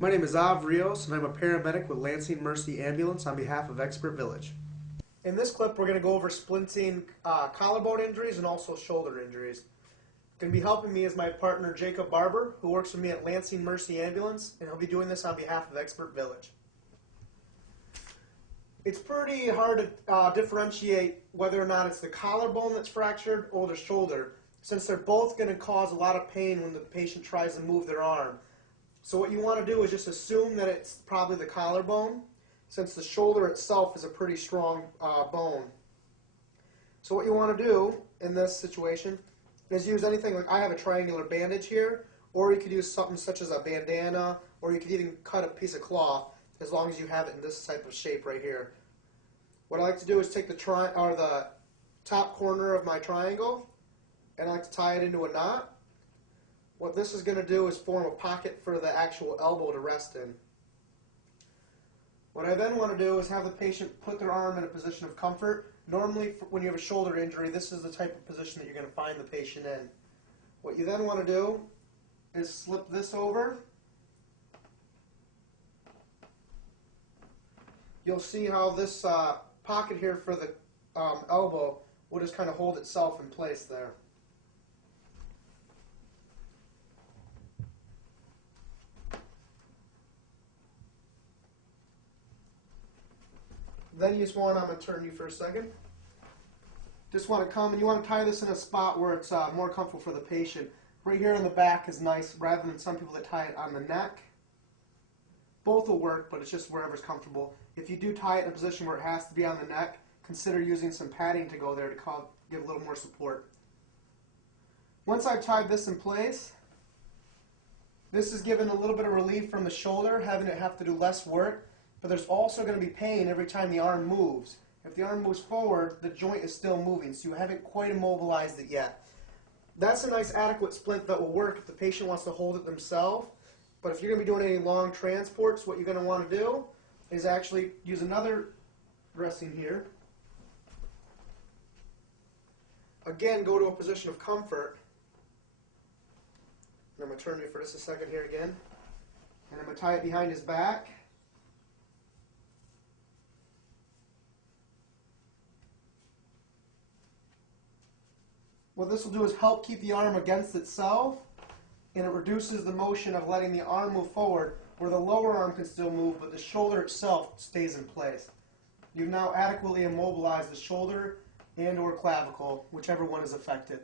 My name is Av Rios, and I'm a paramedic with Lansing Mercy Ambulance on behalf of Expert Village. In this clip, we're going to go over splinting collarbone injuries and also shoulder injuries. Going to be helping me is my partner Jacob Barber, who works with me at Lansing Mercy Ambulance, and he'll be doing this on behalf of Expert Village. It's pretty hard to differentiate whether or not it's the collarbone that's fractured or the shoulder, since they're both going to cause a lot of pain when the patient tries to move their arm. So what you want to do is just assume that it's probably the collarbone, since the shoulder itself is a pretty strong bone. So what you want to do in this situation is use anything, like I have a triangular bandage here, or you could use something such as a bandana, or you could even cut a piece of cloth, as long as you have it in this type of shape right here. What I like to do is take the top corner of my triangle, and I like to tie it into a knot. What this is going to do is form a pocket for the actual elbow to rest in. What I then want to do is have the patient put their arm in a position of comfort. Normally, when you have a shoulder injury, this is the type of position that you're going to find the patient in. What you then want to do is slip this over. You'll see how this pocket here for the elbow will just kind of hold itself in place there. Then you just want, I'm going to turn you for a second. Just want to come and you want to tie this in a spot where it's more comfortable for the patient. Right here on the back is nice, rather than some people that tie it on the neck. Both will work, but it's just wherever's comfortable. If you do tie it in a position where it has to be on the neck, consider using some padding to go there to give a little more support. Once I've tied this in place, this is giving a little bit of relief from the shoulder, having it have to do less work. But there's also going to be pain every time the arm moves. If the arm moves forward, the joint is still moving, so you haven't quite immobilized it yet. That's a nice adequate splint that will work if the patient wants to hold it themselves. But if you're going to be doing any long transports, what you're going to want to do is actually use another dressing here. Again, go to a position of comfort. And I'm going to turn you for just a second here again. And I'm going to tie it behind his back. What this will do is help keep the arm against itself, and it reduces the motion of letting the arm move forward, where the lower arm can still move, but the shoulder itself stays in place. You've now adequately immobilized the shoulder and or clavicle, whichever one is affected.